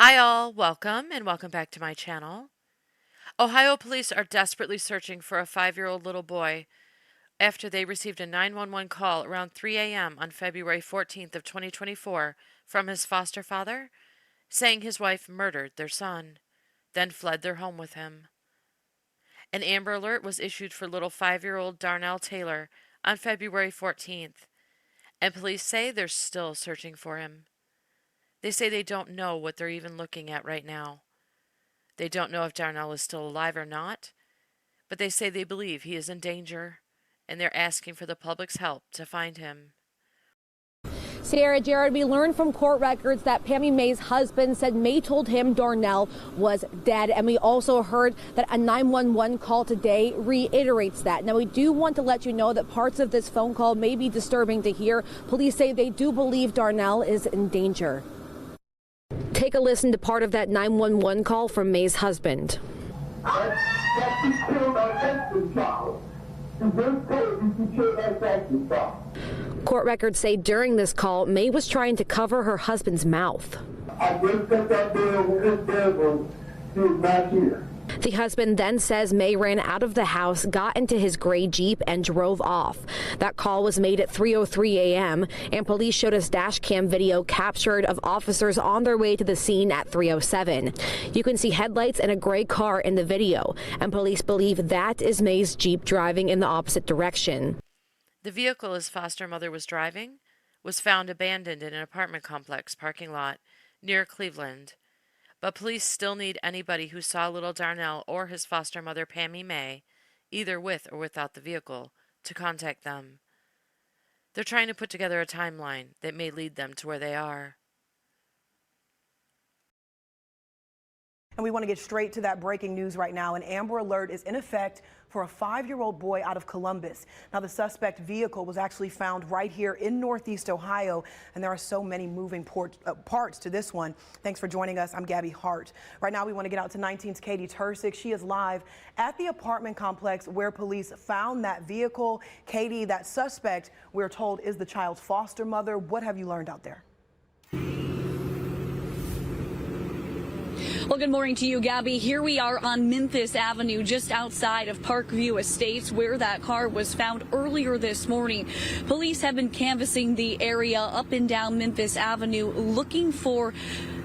Hi all, welcome and welcome back to my channel. Ohio police are desperately searching for a 5-year-old little boy after they received a 911 call around 3 a.m. on February 14th of 2024 from his foster father, saying his wife murdered their son, then fled their home with him. An Amber Alert was issued for little 5-year-old Darnell Taylor on February 14th, and police say they're still searching for him. They say they don't know what they're even looking at right now. They don't know if Darnell is still alive or not, but they say they believe he is in danger, and they're asking for the public's help to find him. Sierra, Jared, we learned from court records that Pammy May's husband said May told him Darnell was dead. And we also heard that a 911 call today reiterates that. Now, we do want to let you know that parts of this phone call may be disturbing to hear. Police say they do believe Darnell is in danger. Take a listen to part of that 911 call from May's husband. Court records say during this call, May was trying to cover her husband's mouth. The husband then says May ran out of the house, got into his gray Jeep, and drove off. That call was made at 3:03 a.m., and police showed us dash cam video captured of officers on their way to the scene at 3:07. You can see headlights and a gray car in the video, and police believe that is May's Jeep driving in the opposite direction. The vehicle his foster mother was driving was found abandoned in an apartment complex parking lot near Cleveland. But police still need anybody who saw little Darnell or his foster mother Pammy May, either with or without the vehicle, to contact them. They're trying to put together a timeline that may lead them to where they are. And we want to get straight to that breaking news right now. An Amber Alert is in effect for a 5-year-old boy out of Columbus. Now, the suspect vehicle was actually found right here in Northeast Ohio, and there are so many moving parts to this one. Thanks for joining us. I'm Gabby Hart. Right now, we want to get out to 19's Katie Tursick. She is live at the apartment complex where police found that vehicle. Katie, that suspect, we're told, is the child's foster mother. What have you learned out there? Well, good morning to you, Gabby. Here we are on Memphis Avenue, just outside of Parkview Estates, where that car was found earlier this morning. Police have been canvassing the area up and down Memphis Avenue, looking for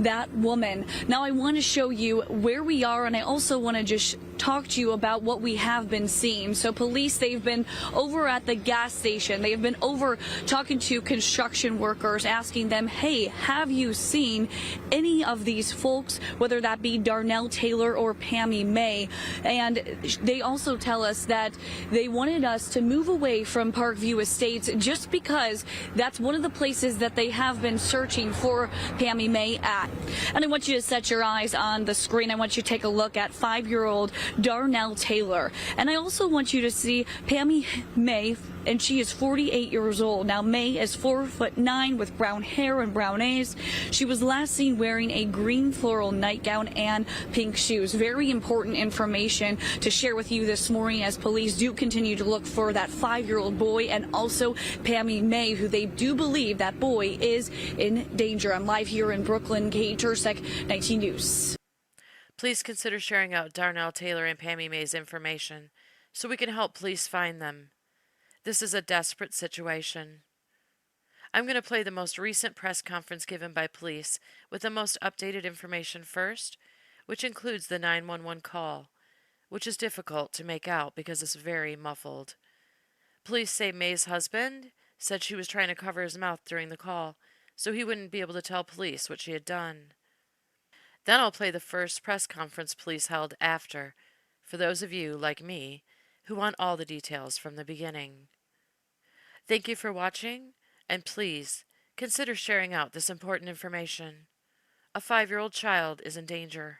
that woman. Now, I want to show you where we are, and I also want to just talk to you about what we have been seeing. So police, they've been over at the gas station. They've been over talking to construction workers, asking them, hey, have you seen any of these folks, whether that be Darnell Taylor or Pammy May? And they also tell us that they wanted us to move away from Parkview Estates just because that's one of the places that they have been searching for Pammy May at. And I want you to set your eyes on the screen. I want you to take a look at 5-year-old Darnell Taylor. And I also want you to see Pammy May, and she is 48 years old. Now, May is 4'9" with brown hair and brown eyes. She was last seen wearing a green floral nightgown and pink shoes. Very important information to share with you this morning as police do continue to look for that 5-year-old boy and also Pammy May, who they do believe that boy is in danger. I'm live here in Brooklyn. Katie Tursick, 19 News. Please consider sharing out Darnell Taylor and Pammy May's information so we can help police find them. This is a desperate situation. I'm going to play the most recent press conference given by police with the most updated information first, which includes the 911 call, which is difficult to make out because it's very muffled. Police say May's husband said she was trying to cover his mouth during the call so he wouldn't be able to tell police what she had done. Then I'll play the first press conference police held after, for those of you, like me, who want all the details from the beginning. Thank you for watching, and please consider sharing out this important information. A 5-year-old child is in danger.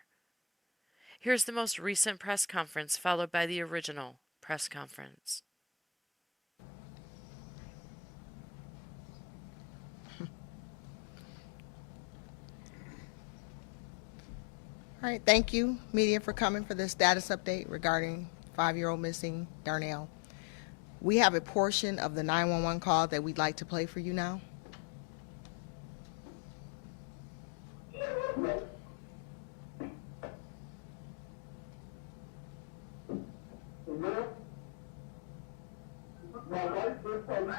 Here's the most recent press conference followed by the original press conference. All right, thank you, media, for coming for this status update regarding 5-year-old missing Darnell. We have a portion of the 911 call that we'd like to play for you now. Your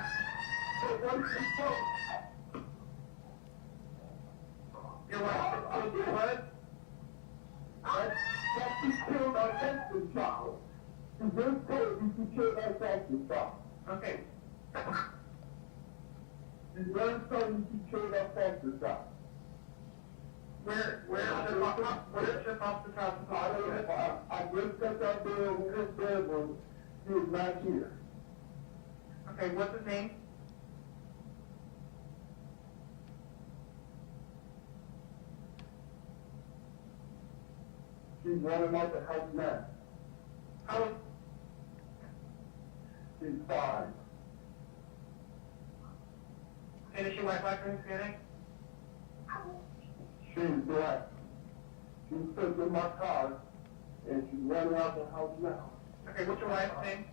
what? That she killed our foster child. She just told you she killed our foster child. Okay. She just told you she killed our foster child. Where's your foster child? I just got that there in his bedroom. He was not here. Okay, what's his name? She's running out the house now. How? She's 5. And is she white, black, or Hispanic? She's black. She's sitting in my car, and she's running out the house now. Okay, what's your wife's name?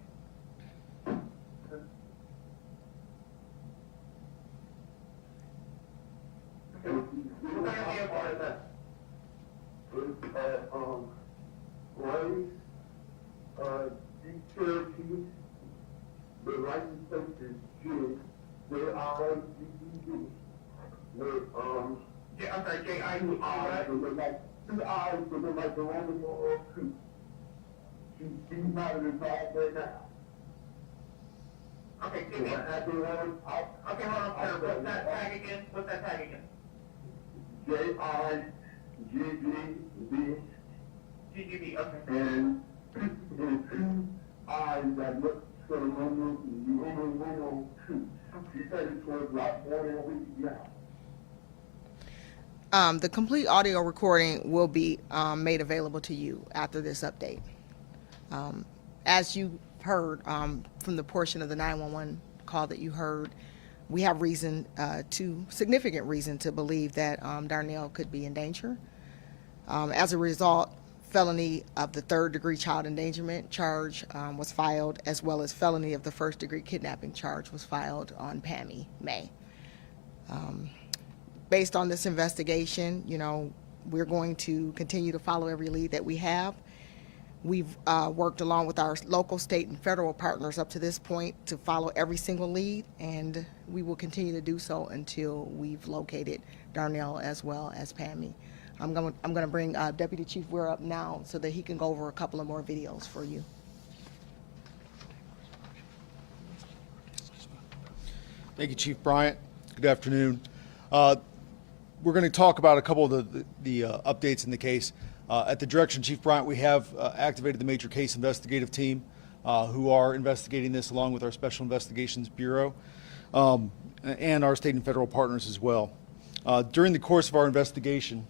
What kind of vehicle is that? Jeep Cherokee, the license plate is J, J-I-G-E-D. I'm sorry, J-I-G-E-D. Two eyes, so they're like the Roman numeral 2. She's not in the bag right now. Okay, give me. Okay, hold on, sir. What's that tag again? What's that tag again? J-I-G-G-B. GGB, okay. And two eyes that look for the Roman numeral 2. She said it was like more than a week now. The complete audio recording will be made available to you after this update. As you heard from the portion of the 911 call that you heard, we have significant reason to believe that Darnell could be in danger. As a result, felony of the 3rd-degree child endangerment charge was filed, as well as felony of the 1st-degree kidnapping charge was filed on Pammy May. Based on this investigation, we're going to continue to follow every lead that we have. We've worked along with our local, state, and federal partners up to this point to follow every single lead, and we will continue to do so until we've located Darnell as well as Pammy. I'm going to bring Deputy Chief Weir up now so that he can go over a couple of more videos for you. Thank you, Chief Bryant. Good afternoon. We're going to talk about a couple of the updates in the case. At the direction of Chief Bryant, we have activated the Major Case Investigative Team who are investigating this along with our Special Investigations Bureau and our state and federal partners as well. During the course of our investigation,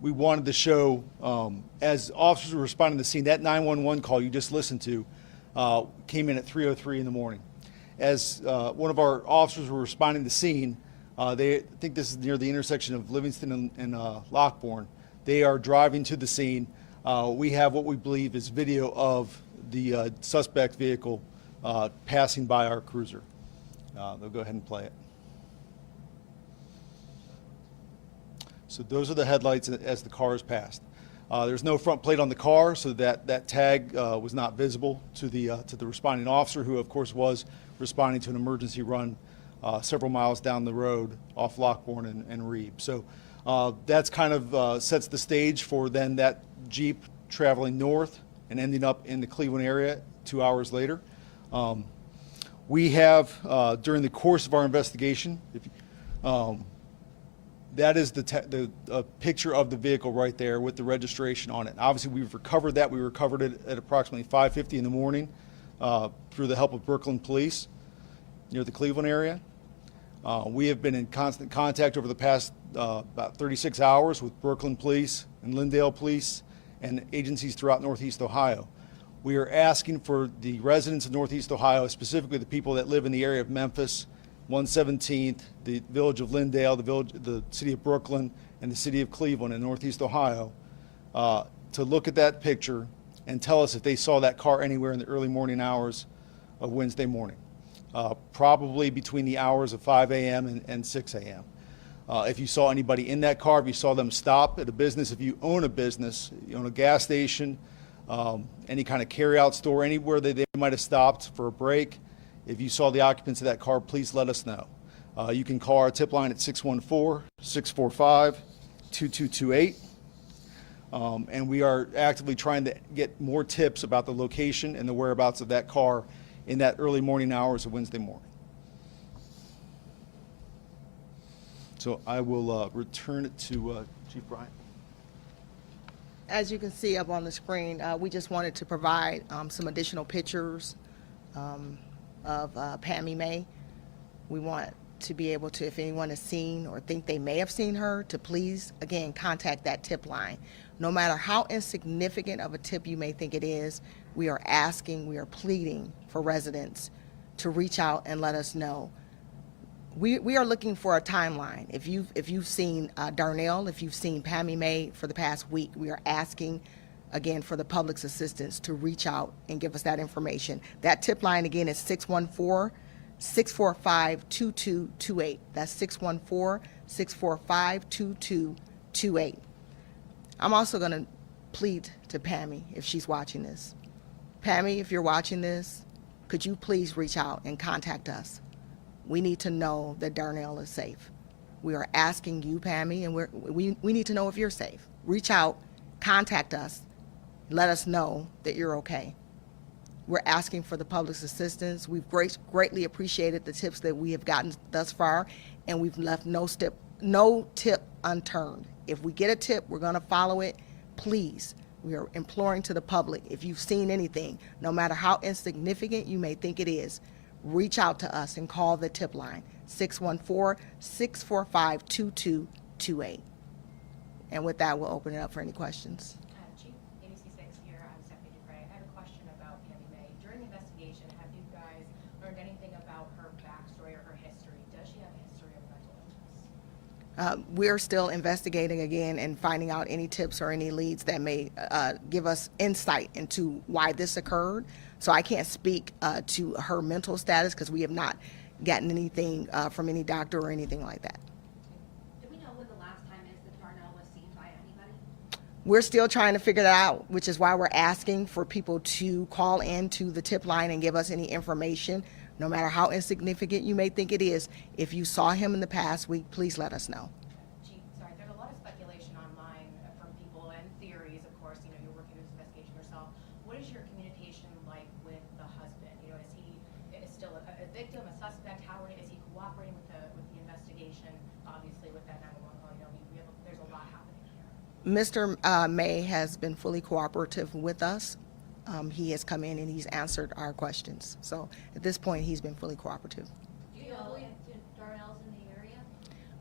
we wanted to show, as officers were responding to the scene, that 911 call you just listened to came in at 3:03 in the morning. As one of our officers were responding to the scene, they think this is near the intersection of Livingston and Lockbourne. They are driving to the scene. We have what we believe is video of the suspect vehicle passing by our cruiser. They'll go ahead and play it. So those are the headlights as the car is passed. There's no front plate on the car, so that tag was not visible to the responding officer, who of course was responding to an emergency run several miles down the road off Lockbourne and Reeb. So that's kind of sets the stage for then that Jeep traveling north and ending up in the Cleveland area 2 hours later. We have, during the course of our investigation, that is the picture of the vehicle right there with the registration on it. Obviously, we've recovered that. We recovered it at approximately 5:50 in the morning through the help of Brooklyn Police near the Cleveland area. We have been in constant contact over the past about 36 hours with Brooklyn Police and Lindale Police and agencies throughout Northeast Ohio. We are asking for the residents of Northeast Ohio, specifically the people that live in the area of Memphis, 117th, the village of Lindale, the city of Brooklyn, and the city of Cleveland in Northeast Ohio, to look at that picture and tell us if they saw that car anywhere in the early morning hours of Wednesday morning, probably between the hours of 5 a.m. and 6 a.m. If you saw anybody in that car, if you saw them stop at a business, if you own a business, you own a gas station, any kind of carryout store, anywhere that they might have stopped for a break. If you saw the occupants of that car, please let us know. You can call our tip line at 614-645-2228. And we are actively trying to get more tips about the location and the whereabouts of that car in that early morning hours of Wednesday morning. So I will return it to Chief Bryant. As you can see up on the screen, we just wanted to provide some additional pictures of Pammy May. We want to be able to, if anyone has seen or think they may have seen her, to please, again, contact that tip line. No matter how insignificant of a tip you may think it is, we are asking, we are pleading for residents to reach out and let us know. We are looking for a timeline. If you've seen Darnell, if you've seen Pammy May for the past week, we are asking again for the public's assistance to reach out and give us that information. That tip line again is 614-645-2228. That's 614-645-2228. I'm also going to plead to Pammy if she's watching this. Pammy, if you're watching this, could you please reach out and contact us? We need to know that Darnell is safe. We are asking you, Pammy, and we need to know if you're safe. Reach out, contact us, let us know that you're okay. We're asking for the public's assistance. We've greatly appreciated the tips that we have gotten thus far, and we've left no tip unturned. If we get a tip, we're going to follow it. Please, we are imploring to the public, if you've seen anything, no matter how insignificant you may think it is, reach out to us and call the tip line, 614-645-2228. And with that, we'll open it up for any questions. Chief, ABC6 here. I'm Stephanie Dupre. I have a question about Pammy May. During the investigation, have you guys learned anything about her backstory or her history? Does she have a history of mental illness? We're still investigating again and finding out any tips or any leads that may give us insight into why this occurred. So I can't speak to her mental status because we have not gotten anything from any doctor or anything like that. Do we know when the last time is that Darnell was seen by anybody? We're still trying to figure that out, which is why we're asking for people to call in to the tip line and give us any information, no matter how insignificant you may think it is. If you saw him in the past week, please let us know. Chief, sorry, there's a lot of speculation online from people and theories, of course. You know, you're working this investigation yourself. What is your communication like with the husband? You know, is he still a victim, a suspect? How is he cooperating with the investigation? Obviously, with that 911 call, you know, there's a lot happening here. Mr. May has been fully cooperative with us. He has come in and he's answered our questions. So at this point, he's been fully cooperative. Do you know if Darnell's in the area?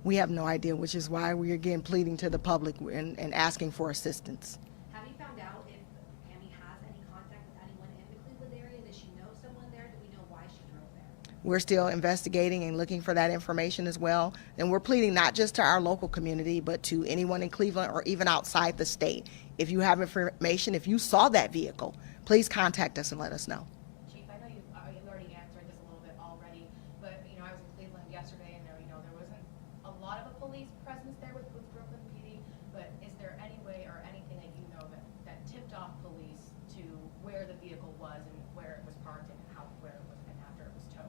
We have no idea, which is why we're again pleading to the public and asking for assistance. Have you found out if Pammy has any contact with anyone in the Cleveland area? Does she know someone there? Do we know why she drove there? We're still investigating and looking for that information as well. And we're pleading not just to our local community, but to anyone in Cleveland or even outside the state. If you have information, if you saw that vehicle, please contact us and let us know. Chief, I know you've already answered this a little bit already, but you know, I was in Cleveland yesterday, and there wasn't a lot of a police presence there with Brooklyn PD. But is there any way or anything that you know that tipped off police to where the vehicle was and where it was parked and where it was and after it was towed?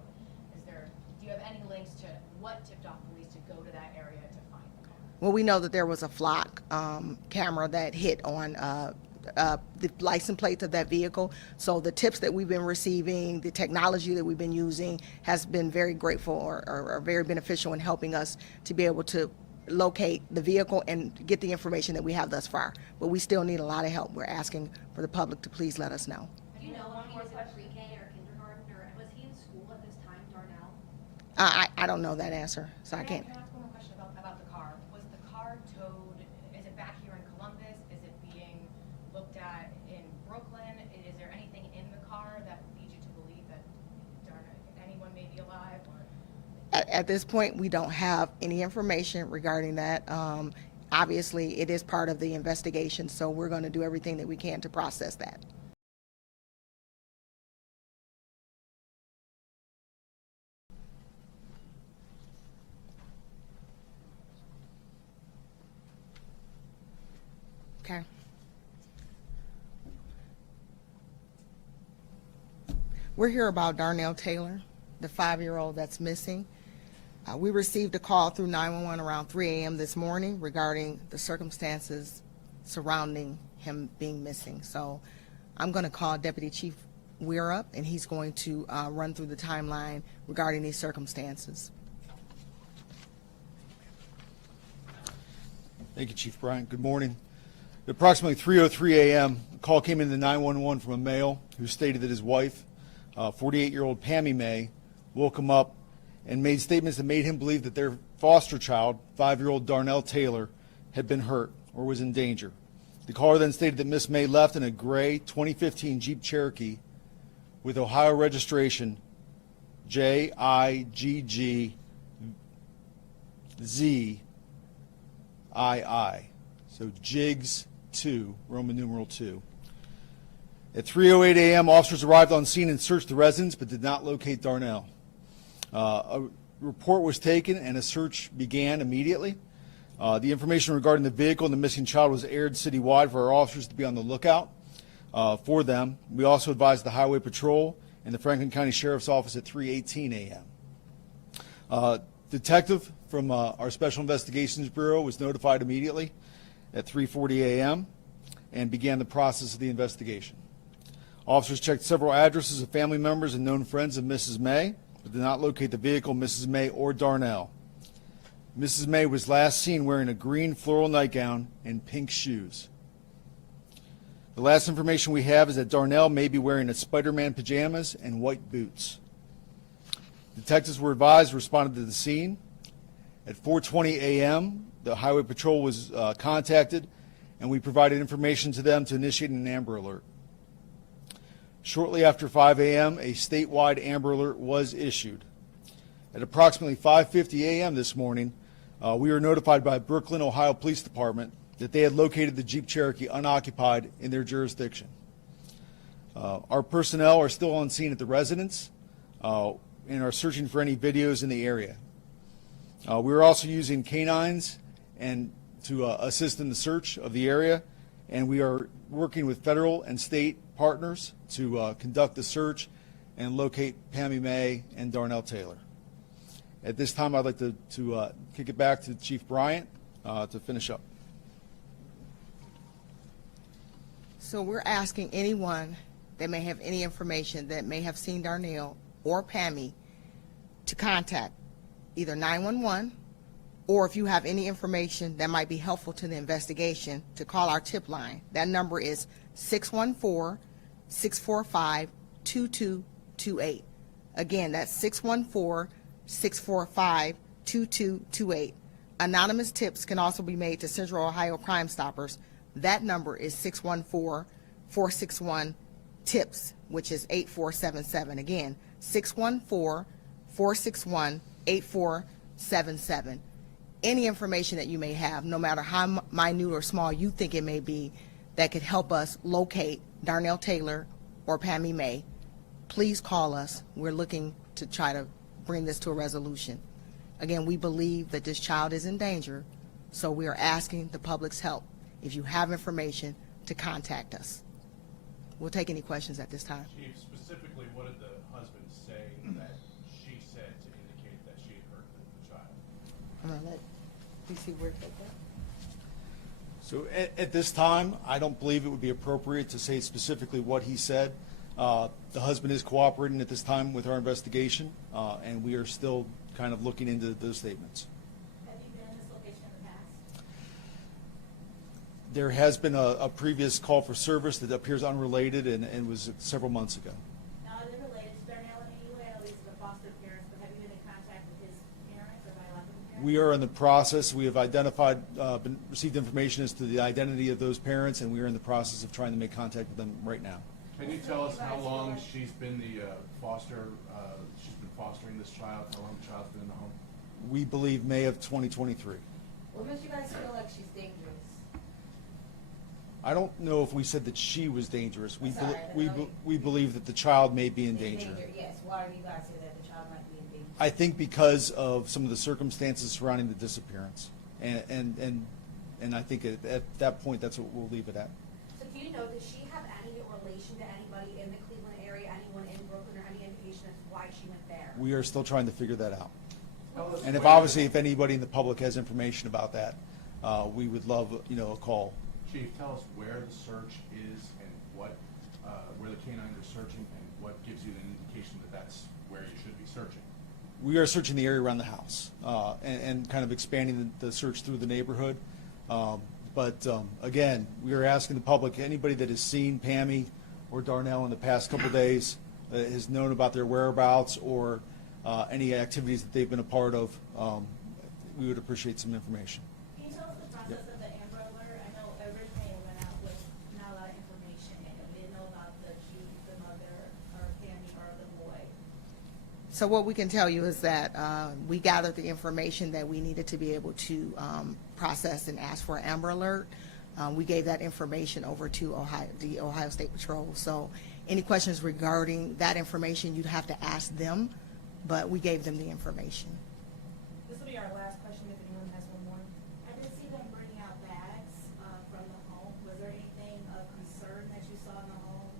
Do you have any links to what tipped off police to go to that area to find the car? Well, we know that there was a flock camera that hit on the license plates of that vehicle. So the tips that we've been receiving, the technology that we've been using has been very grateful or very beneficial in helping us to be able to locate the vehicle and get the information that we have thus far. But we still need a lot of help. We're asking for the public to please let us know. Do you know if he was in pre-K or kindergarten, or was he in school at this time, Darnell? I don't know that answer, so I can't. Can I ask one more question about the car? Was the car towed? Is it back here in Columbus? Is it being looked at in Brooklyn? Is there anything in the car that leads you to believe that anyone may be alive? Or? At this point, we don't have any information regarding that. Obviously, it is part of the investigation, so we're going to do everything that we can to process that. Okay. We're here about Darnell Taylor, the 5-year-old that's missing. We received a call through 911 around 3 a.m. this morning regarding the circumstances surrounding him being missing. So I'm going to call Deputy Chief Weir up, and he's going to run through the timeline regarding these circumstances. Thank you, Chief Bryant. Good morning. At approximately 3:03 a.m., a call came into 911 from a male who stated that his wife, 48-year-old Pammy May, woke him up and made statements that made him believe that their foster child, 5-year-old Darnell Taylor, had been hurt or was in danger. The caller then stated that Miss May left in a gray 2015 Jeep Cherokee with Ohio registration JIGGZII. So Jigs 2, Roman numeral 2. At 3:08 a.m., officers arrived on scene and searched the residence but did not locate Darnell. A report was taken and a search began immediately. The information regarding the vehicle and the missing child was aired citywide for our officers to be on the lookout for them. We also advised the Highway Patrol and the Franklin County Sheriff's Office at 3:18 a.m. Detective from our Special Investigations Bureau was notified immediately at 3:40 a.m. and began the process of the investigation. Officers checked several addresses of family members and known friends of Mrs. May, but did not locate the vehicle, Mrs. May, or Darnell. Mrs. May was last seen wearing a green floral nightgown and pink shoes. The last information we have is that Darnell may be wearing a Spider-Man pajamas and white boots. Detectives were advised, responded to the scene. At 4:20 a.m., the Highway Patrol was contacted, and we provided information to them to initiate an Amber Alert. Shortly after 5 a.m., a statewide Amber Alert was issued. At approximately 5:50 a.m. this morning, we were notified by Brooklyn, Ohio Police Department that they had located the Jeep Cherokee unoccupied in their jurisdiction. Our personnel are still on scene at the residence and are searching for any videos in the area. We are also using canines and to assist in the search of the area, and we are working with federal and state partners to conduct the search and locate Pammy May and Darnell Taylor. At this time, I'd like to kick it back to Chief Bryant to finish up. So we're asking anyone that may have any information that may have seen Darnell or Pammy to contact either 911, or if you have any information that might be helpful to the investigation, to call our tip line. That number is 614-645-2228. Again, that's 614-645-2228. Anonymous tips can also be made to Central Ohio Crime Stoppers. That number is 614-461-TIPS, which is 8477. Again, 614-461-8477. Any information that you may have, no matter how minute or small you think it may be, that could help us locate Darnell Taylor or Pammy May, please call us. We're looking to try to bring this to a resolution. Again, we believe that this child is in danger, so we are asking the public's help. If you have information, to contact us. We'll take any questions at this time. Chief, specifically, what did the husband say that she said to indicate that she had hurt the child? I'm going to let DC Weir take that. So at this time, I don't believe it would be appropriate to say specifically what he said. The husband is cooperating at this time with our investigation, and we are still kind of looking into those statements. Have you been in this location in the past? There has been a previous call for service that appears unrelated and was several months ago. Now, is it related to Darnell in any way? I know these are the foster parents, but have you been in contact with his parents or biological parents? We are in the process. We have identified, received information as to the identity of those parents, and we are in the process of trying to make contact with them right now. Can you tell us how long she's been the she's been fostering this child, how long the child's been in the home? We believe May of 2023. What makes you guys feel like she's dangerous? I don't know if we said that she was dangerous. Sorry, We believe that the child may be in danger. Yes. Why do you guys say that the child might be in danger? I think because of some of the circumstances surrounding the disappearance. And I think at that point, that's what we'll leave it at. So do you know, does she have any relation to anybody in the Cleveland area, anyone in Brooklyn or We are still trying to figure that out. And if anybody in the public has information about that, we would love, a call. Chief, tell us where the search is and what, where the canines are searching and what gives you an indication that that's where you should be searching. We are searching the area around the house and kind of expanding the search through the neighborhood. Again, we are asking the public, anybody that has seen Pammy or Darnell in the past couple days, has known about their whereabouts or any activities that they've been a part of, we would appreciate some information. Can you tell us the process of the Amber Alert? I know originally it went out with not a lot of information, and we didn't know about the mother, or Pammy, or the boy. So what we can tell you is that we gathered the information that we needed to be able to process and ask for an Amber Alert. We gave that information over to the Ohio State Patrol. So any questions regarding that information, you'd have to ask them, but we gave them the information. This will be our last question if anyone has one more. I did see them bringing out bags from the home. Was there anything of concern that you saw in the home,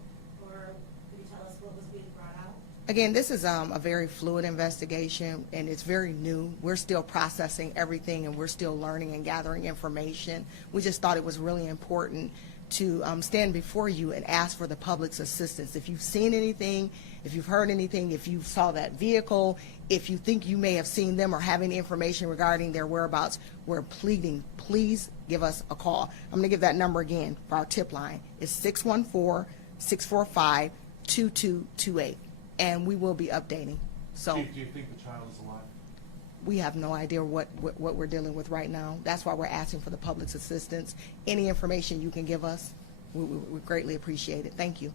or could you tell us what was being brought out? Again, this is a very fluid investigation, and it's very new. We're still processing everything, and we're still learning and gathering information. We just thought it was really important to stand before you and ask for the public's assistance. If you've seen anything, if you've heard anything, if you saw that vehicle, if you think you may have seen them or have any information regarding their whereabouts, we're pleading, please give us a call. I'm going to give that number again for our tip line. It's 614-645-2228. And we will be updating. So Chief, do you think the child is alive? we have no idea what we're dealing with right now. That's why we're asking for the public's assistance. Any information you can give us, we greatly appreciate it. Thank you.